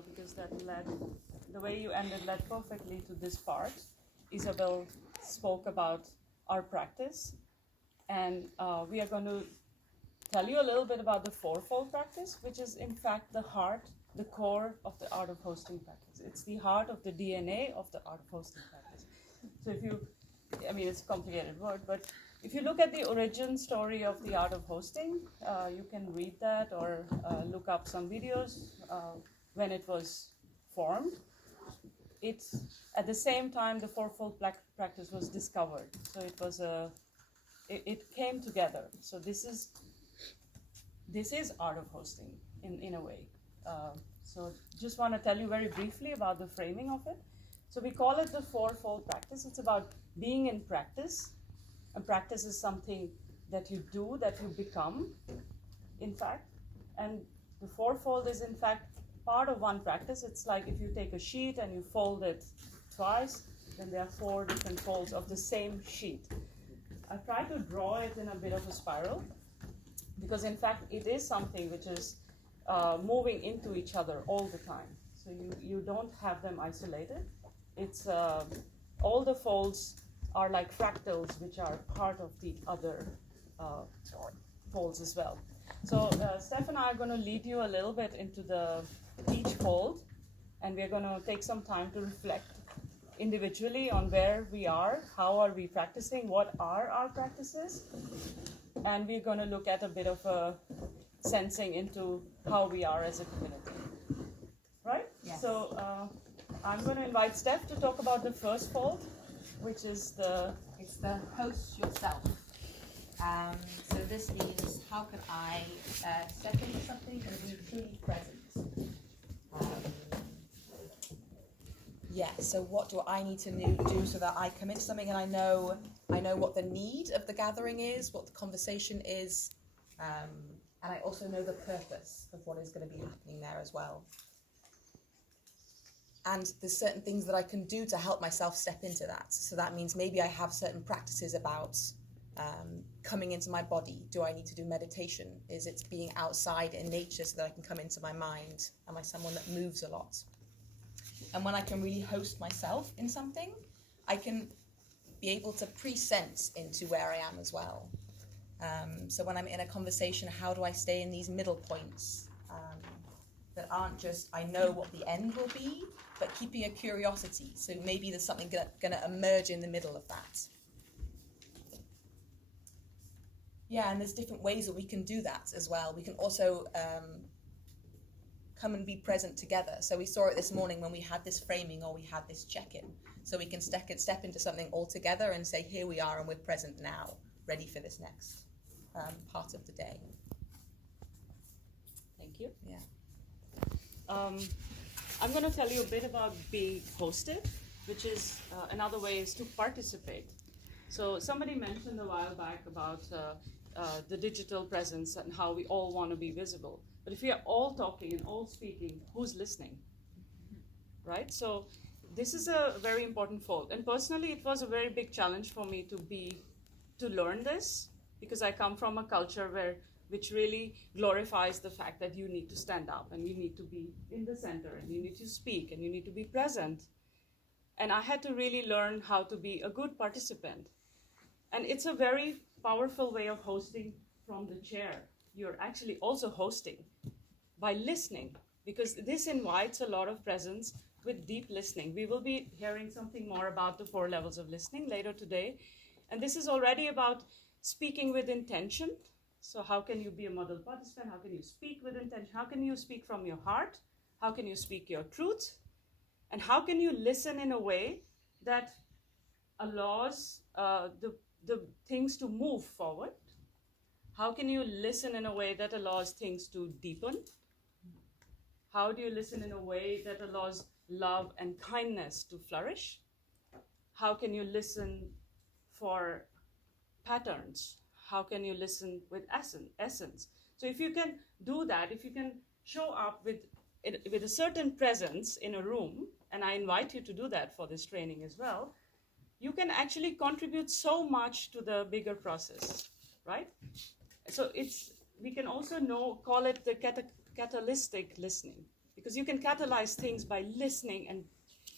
well, because the way you ended led perfectly to this part. Isabel spoke about our practice, and we are going to tell you a little bit about the fourfold practice, which is in fact the heart, the core of the art of hosting practice. It's the heart of the DNA of the art of hosting practice. So it's a complicated word, but if you look at the origin story of the art of hosting, you can read that or look up some videos when it was formed. It's at the same time the fourfold practice was discovered. So it came together. So this is art of hosting in a way. So just want to tell you very briefly about the framing of it. So we call it the fourfold practice. It's about being in practice. And practice is something that you do, that you become, in fact. And the fourfold is, in fact, part of one practice. It's like if you take a sheet and you fold it twice, then there are 4 different folds of the same sheet. I try to draw it in a bit of a spiral, because, in fact, it is something which is moving into each other all the time. So you don't have them isolated. It's all the folds are like fractals, which are part of the other folds as well. So Steph and I are going to lead you a little bit into each fold, and we're going to take some time to reflect individually on where we are, how are we practicing, what are our practices, and we're going to look at a bit of a sensing into how we are as a community. Right? Yes. So I'm going to invite Steph to talk about the first fold, which is it's the host yourself. So this means, how can I step into something and be truly present? So what do I need to do so that I commit to something and I know what the need of the gathering is, what the conversation is, and I also know the purpose of what is going to be happening there as well. And there's certain things that I can do to help myself step into that. So that means maybe I have certain practices about coming into my body. Do I need to do meditation? Is it being outside in nature so that I can come into my mind? Am I someone that moves a lot? And when I can really host myself in something, I can be able to pre-sense into where I am as well. So when I'm in a conversation, how do I stay in these middle points that aren't just, I know what the end will be, but keeping a curiosity. So maybe there's something going to emerge in the middle of that. Yeah, and there's different ways that we can do that as well. We can also come and be present together. So we saw it this morning when we had this framing or we had this check-in. So we can step into something all together and say, here we are and we're present now, ready for this next part of the day. Thank you. Yeah. I'm going to tell you a bit about being hosted, which is another way is to participate. So somebody mentioned a while back about the digital presence and how we all want to be visible. But if we are all talking and all speaking, who's listening? Right? So this is a very important fold. And personally, it was a very big challenge for me to learn this, because I come from a culture which really glorifies the fact that you need to stand up and you need to be in the center and you need to speak and you need to be present. And I had to really learn how to be a good participant. And it's a very powerful way of hosting from the chair. You're actually also hosting by listening, because this invites a lot of presence with deep listening. We will be hearing something more about the 4 levels of listening later today. And this is already about speaking with intention. So how can you be a model participant? How can you speak with intention? How can you speak from your heart? How can you speak your truth? And how can you listen in a way that allows the things to move forward? How can you listen in a way that allows things to deepen? How do you listen in a way that allows love and kindness to flourish? How can you listen for patterns? How can you listen with essence? So if you can do that, if you can show up with a certain presence in a room, and I invite you to do that for this training as well, you can actually contribute so much to the bigger process, right? So we can also call it the catalytic listening, because you can catalyze things by listening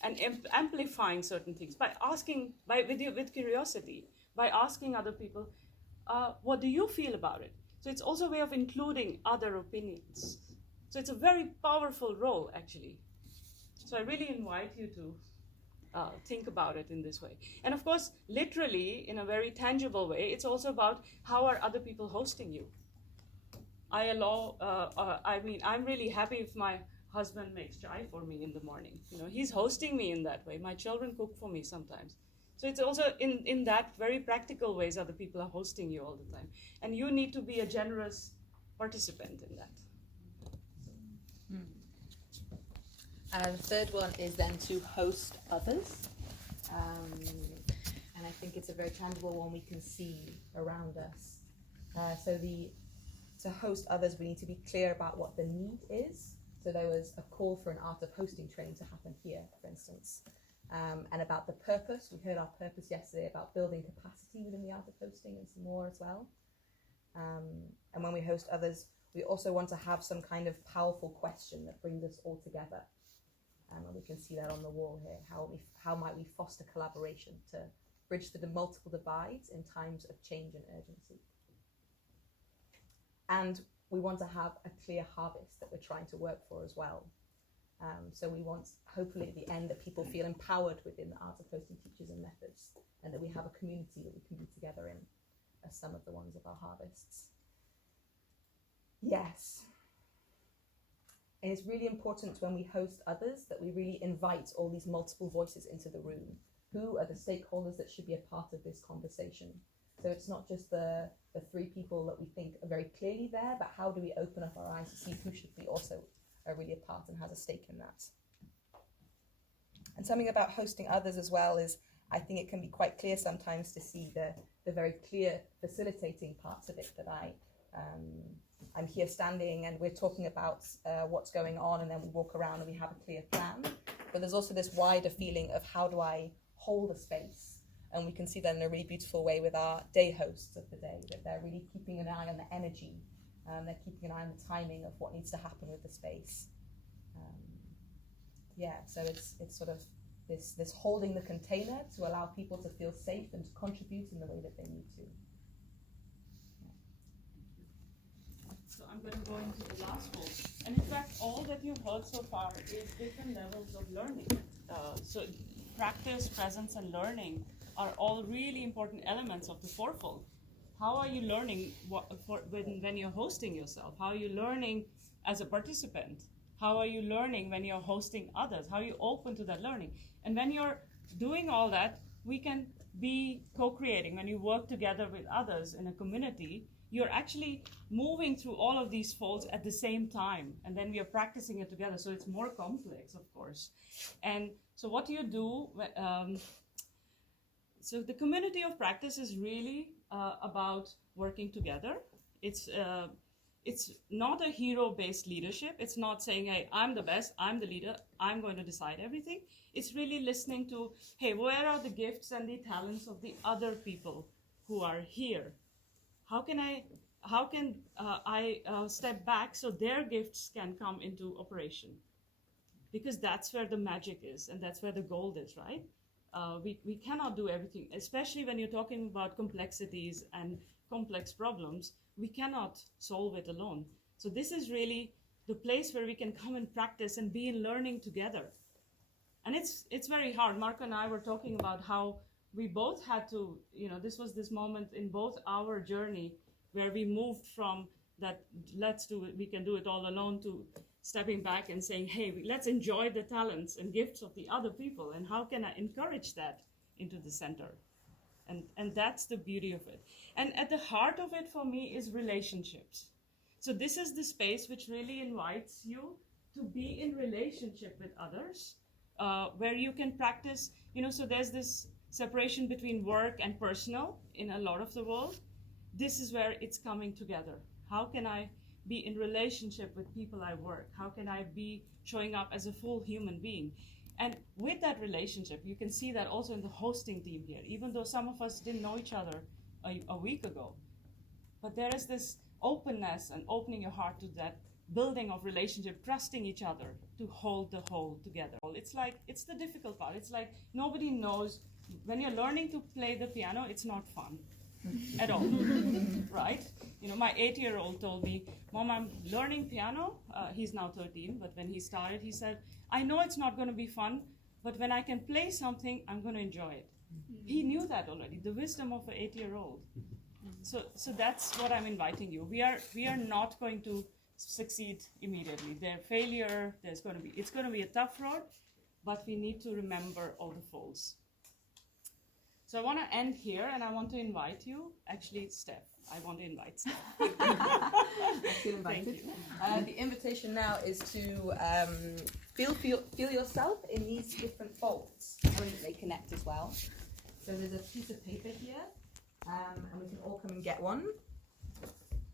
and amplifying certain things, by asking, with curiosity, by asking other people, what do you feel about it? So it's also a way of including other opinions. So it's a very powerful role, actually. So I really invite you to think about it in this way. And of course, literally, in a very tangible way, it's also about how are other people hosting you. I'm really happy if my husband makes chai for me in the morning. He's hosting me in that way. My children cook for me sometimes. So it's also in that very practical ways other people are hosting you all the time. And you need to be a generous participant in that. And the third one is then to host others. And I think it's a very tangible one we can see around us. To host others, we need to be clear about what the need is. So there was a call for an art of hosting training to happen here, for instance. And about the purpose, we heard our purpose yesterday about building capacity within the art of hosting and some more as well. And when we host others, we also want to have some kind of powerful question that brings us all together. And we can see that on the wall here. How might we foster collaboration to bridge the multiple divides in times of change and urgency? And we want to have a clear harvest that we're trying to work for as well. So we want, hopefully at the end, that people feel empowered within the art of hosting teachers and methods, and that we have a community that we can be together in as some of the ones of our harvests. Yes. And it's really important when we host others that we really invite all these multiple voices into the room. Who are the stakeholders that should be a part of this conversation? So it's not just the three people that we think are very clearly there, but how do we open up our eyes to see who should be also really a part and has a stake in that? And something about hosting others as well is, I think it can be quite clear sometimes to see the very clear facilitating parts of it, that I'm here standing and we're talking about what's going on, and then we walk around and we have a clear plan. But there's also this wider feeling of how do I hold a space? And we can see that in a really beautiful way with our day hosts of the day, that they're really keeping an eye on the energy. They're keeping an eye on the timing of what needs to happen with the space. So it's sort of this holding the container to allow people to feel safe and to contribute in the way that they need to. So I'm going to go into the last one. And in fact, all that you've heard so far is different levels of learning. So practice, presence, and learning are all really important elements of the fourfold. How are you learning when you're hosting yourself? How are you learning as a participant? How are you learning when you're hosting others? How are you open to that learning? And when you're doing all that, we can be co-creating. When you work together with others in a community, you're actually moving through all of these folds at the same time. And then we are practicing it together. So it's more complex, of course. And so what do you do? So the community of practice is really about working together. It's not a hero-based leadership. It's not saying, hey, I'm the best, I'm the leader, I'm going to decide everything. It's really listening to, hey, where are the gifts and the talents of the other people who are here? How can I step back so their gifts can come into operation? Because that's where the magic is, and that's where the gold is, right? We cannot do everything, especially when you're talking about complexities and complex problems. We cannot solve it alone. So this is really the place where we can come and practice and be in learning together. And it's very hard. Marco and I were talking about how we both had to, this was this moment in both our journey where we moved from that we can do it all alone, to stepping back and saying, hey, let's enjoy the talents and gifts of the other people, and how can I encourage that into the center? And that's the beauty of it. And at the heart of it for me is relationships. So this is the space which really invites you to be in relationship with others, where you can practice, so there's this separation between work and personal in a lot of the world. This is where it's coming together. How can I be in relationship with people I work? How can I be showing up as a full human being? And with that relationship, you can see that also in the hosting team here, even though some of us didn't know each other a week ago. But there is this openness and opening your heart to that building of relationship, trusting each other to hold the whole together. It's like, it's the difficult part. It's like nobody knows, when you're learning to play the piano, it's not fun at all, right? You know, my 8-year-old told me, Mom, I'm learning piano. He's now 13, but when he started, he said, I know it's not going to be fun, but when I can play something, I'm going to enjoy it. He knew that already, the wisdom of an 8-year-old. So that's what I'm inviting you. We are not going to succeed immediately. Their failure, it's going to be a tough road, but we need to remember all the folds. So I want to end here, and I want to invite you, actually, Steph. I want to invite Steph. Thank you. The invitation now is to feel yourself in these different folds, knowing that they connect as well. So there's a piece of paper here, and we can all come and get one.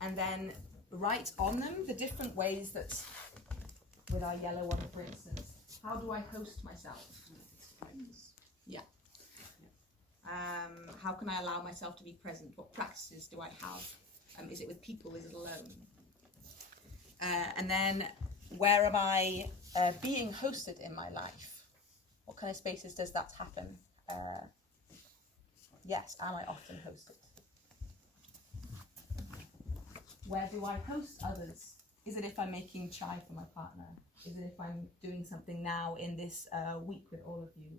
And then write on them the different ways that, with our yellow one, for instance, how do I host myself? Yeah. How can I allow myself to be present? What practices do I have? Is it with people? Is it alone? And then, where am I being hosted in my life? What kind of spaces does that happen? Yes, am I often hosted? Where do I host others? Is it if I'm making chai for my partner? Is it if I'm doing something now in this week with all of you?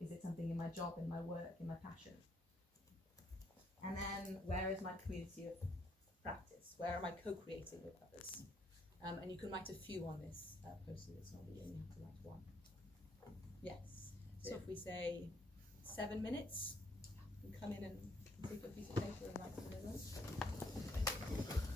Is it something in my job, in my work, in my passion? And then where is my community of practice? Where am I co-creating with others? And you can write a few on this post-it. It's not that you only have to write one. Yes. So if we say 7 minutes, you come in and take a piece of paper and write some of those.